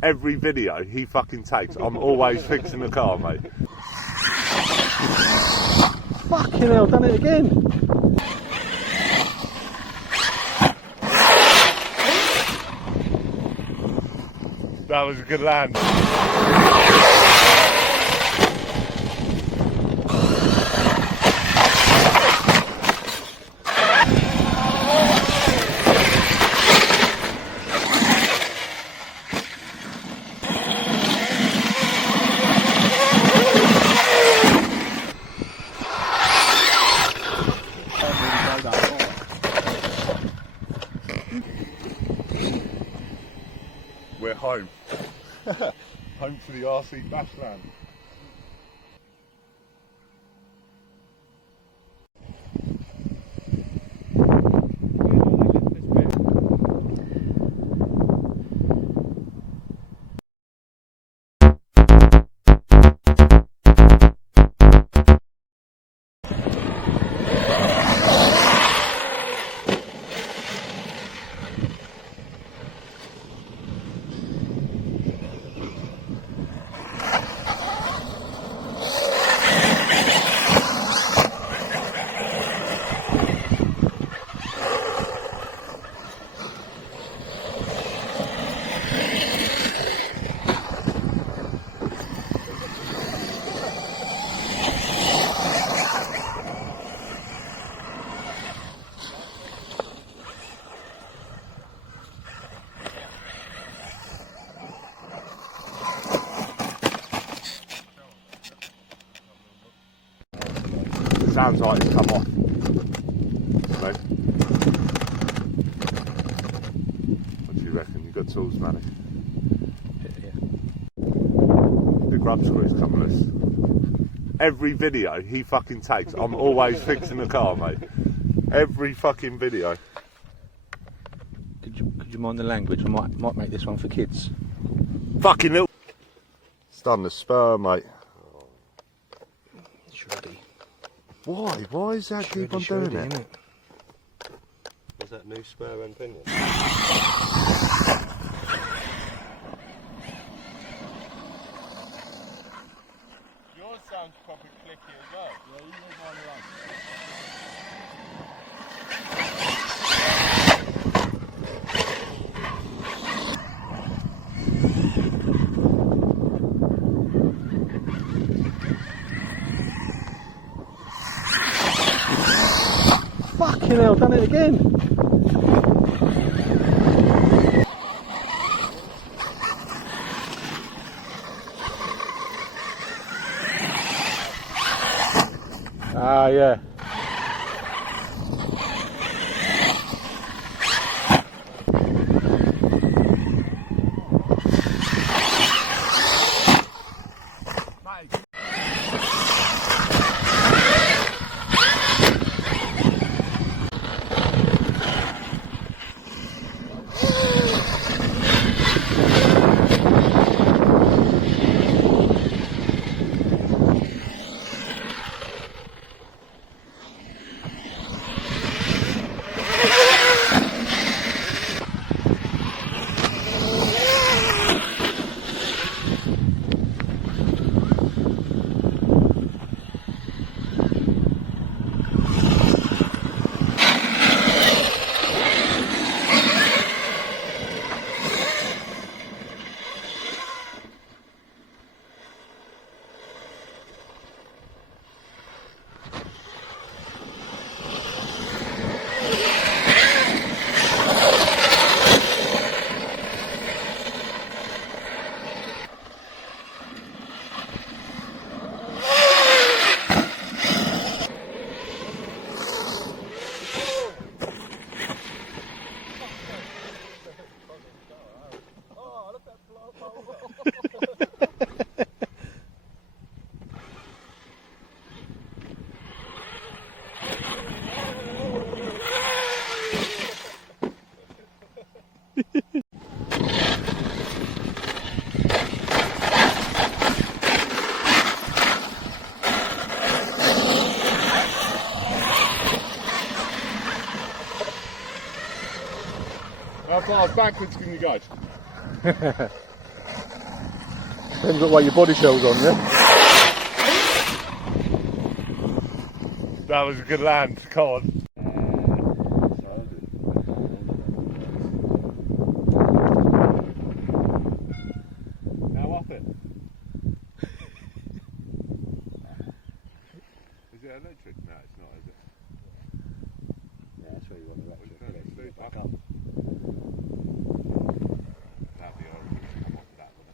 Every video he fucking takes, I'm always fixing the car, mate. Fucking hell, done it again. That was a good land. We're home. Home to the RC Bashland. Sounds like it's come off. So, what do you reckon? You got tools, Manny? Yeah. The grub screw's come loose. Every video he fucking takes, I'm always fixing the car, mate. Every fucking video. Could you mind the language? I might make this one for kids. Fucking little. It's done the spur, mate. Shreddy. Why? Why is that keep on doing it? Innit? Was that new Spur and Pinion? Yours sounds proper clicky as well. Yeah, you make mine around. Fucking hell, done it again. Ah, yeah. How far backwards can you go? Depends what way your body shell's on, yeah? That was a good land, come on. Now up it. Is it electric? No, it's not, is it? Yeah, that's where you want electric. Let's back up. That'd be horrible. Come off that one.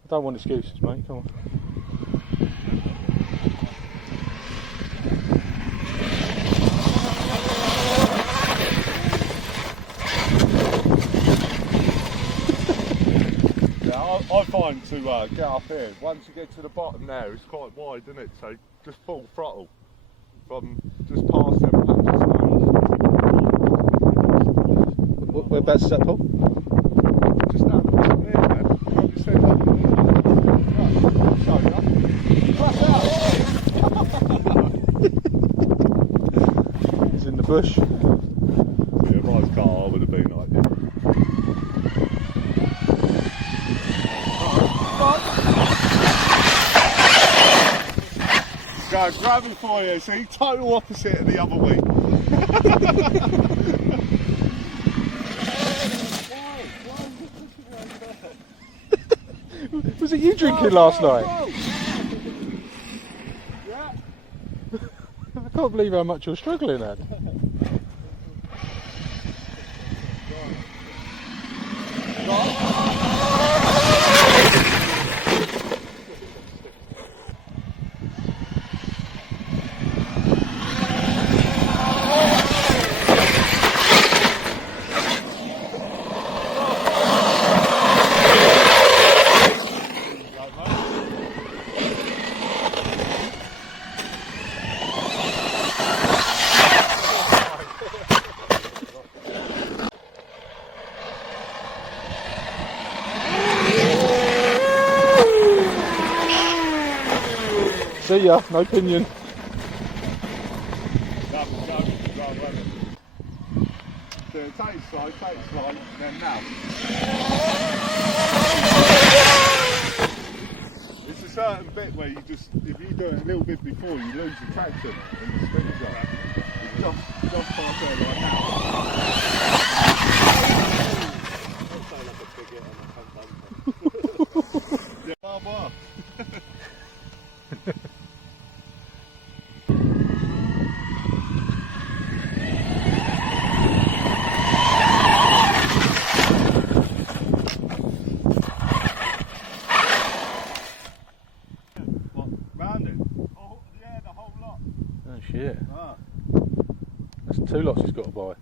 I don't want excuses, mate, come on. Yeah, I find to get up here, once you get to the bottom there, it's quite wide, isn't it? So just full throttle from just past them patches. Whereabouts is that, Paul? Just down the bottom here, man. Can't you see that? He's in the bush. Yeah, my car, I would have been like, yeah. Go, grab it for you, see? Total opposite of the other week. Was it you drinking last night? Yeah. I can't believe how much you're struggling at. See ya, no pinion. Go, run it. So take slide, then now. It's a certain bit where you just, if you do it a little bit before, you lose your traction and the spins up. It's just past there like that. That sounds like a big hit on the front bumper. Yeah, blah. Oh shit. Ah. That's 2 lots he's got to buy.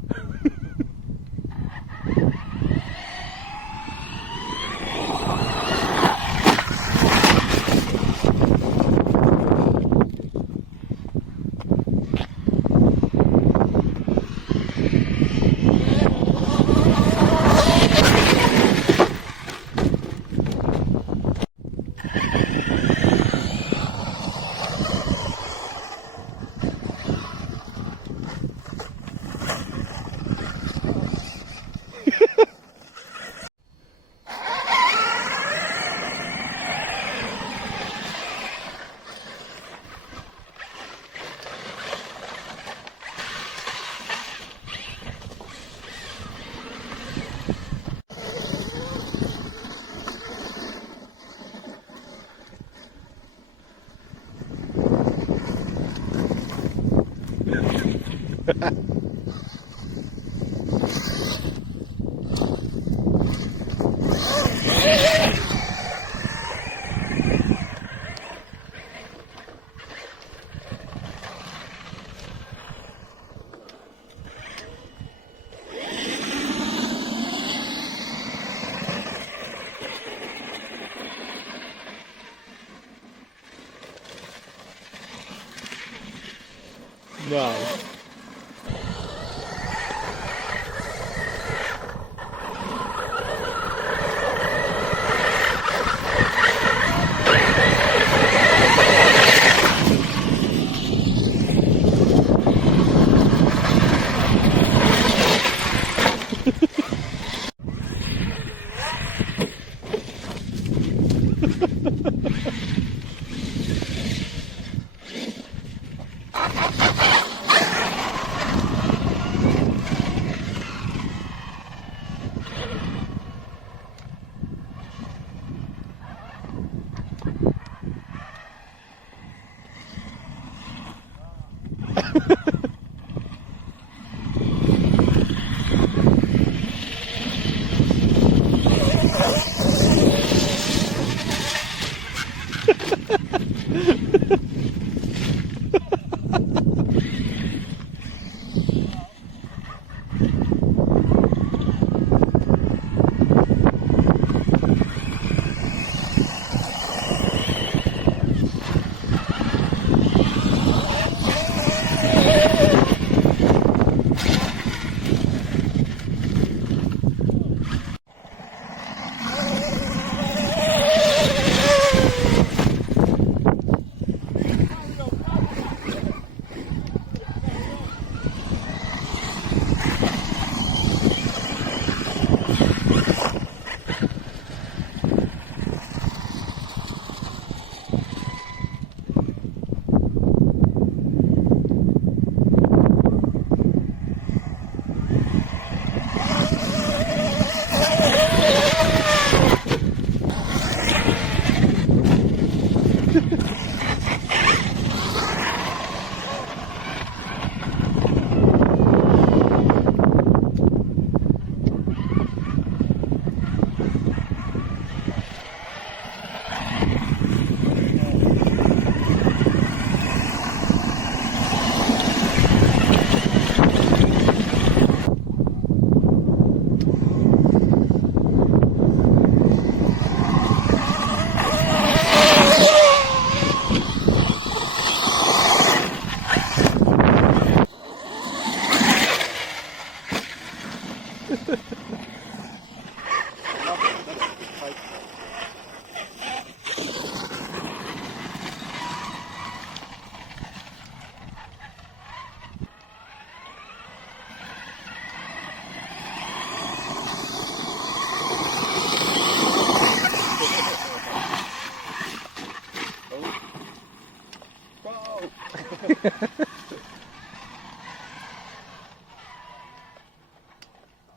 No.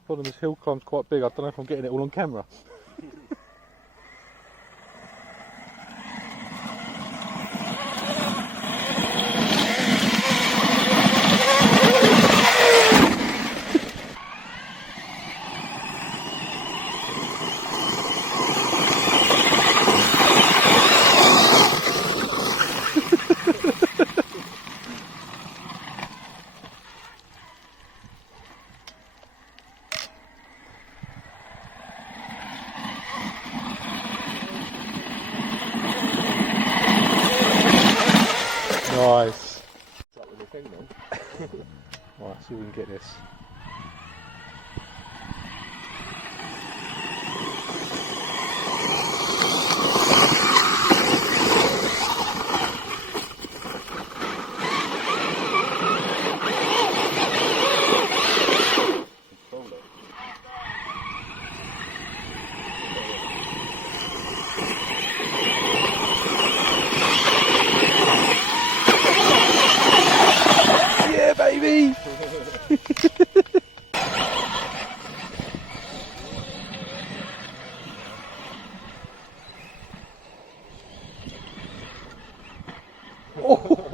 One of this hill climb's quite big. I don't know if I'm getting it all on camera. Nice. Right, see if we can get this. Yeah, baby! Oh.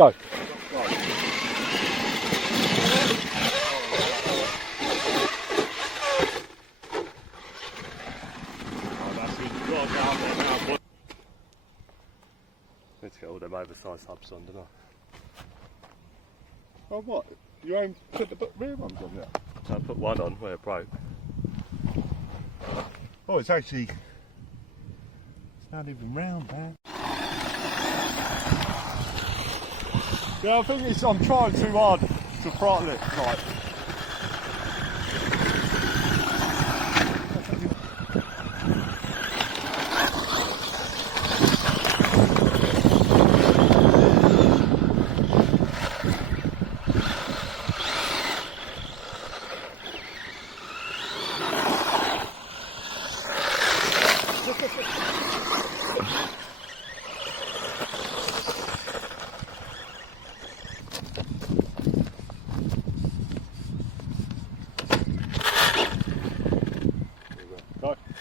Go. Need to get all them oversized hubs on, don't I? Oh, what? You ain't put the rear ones on yet? So I put one on where it broke. Oh, it's actually... It's not even round, man. Yeah, I think it's... I'm trying too hard to throttle it, like...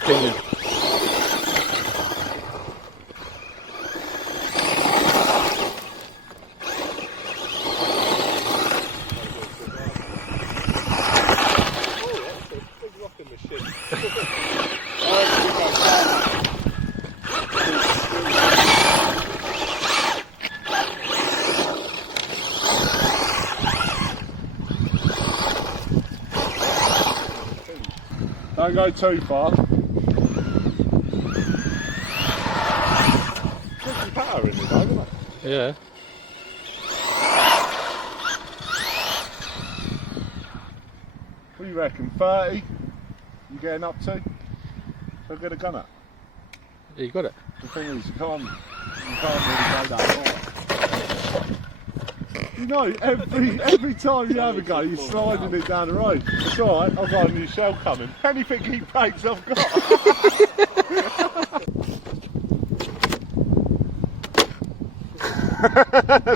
Pinion. Don't go too far. Pretty power in it though, isn't it? Yeah. What do you reckon? 30? You getting up to? So get a gun at. Yeah, you got it. The thing is, you can't really go that far. You know, every time you have a go, you're sliding it down the road. It's alright, I've got a new shell coming. Anything he breaks, I've got.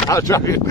I'm joking.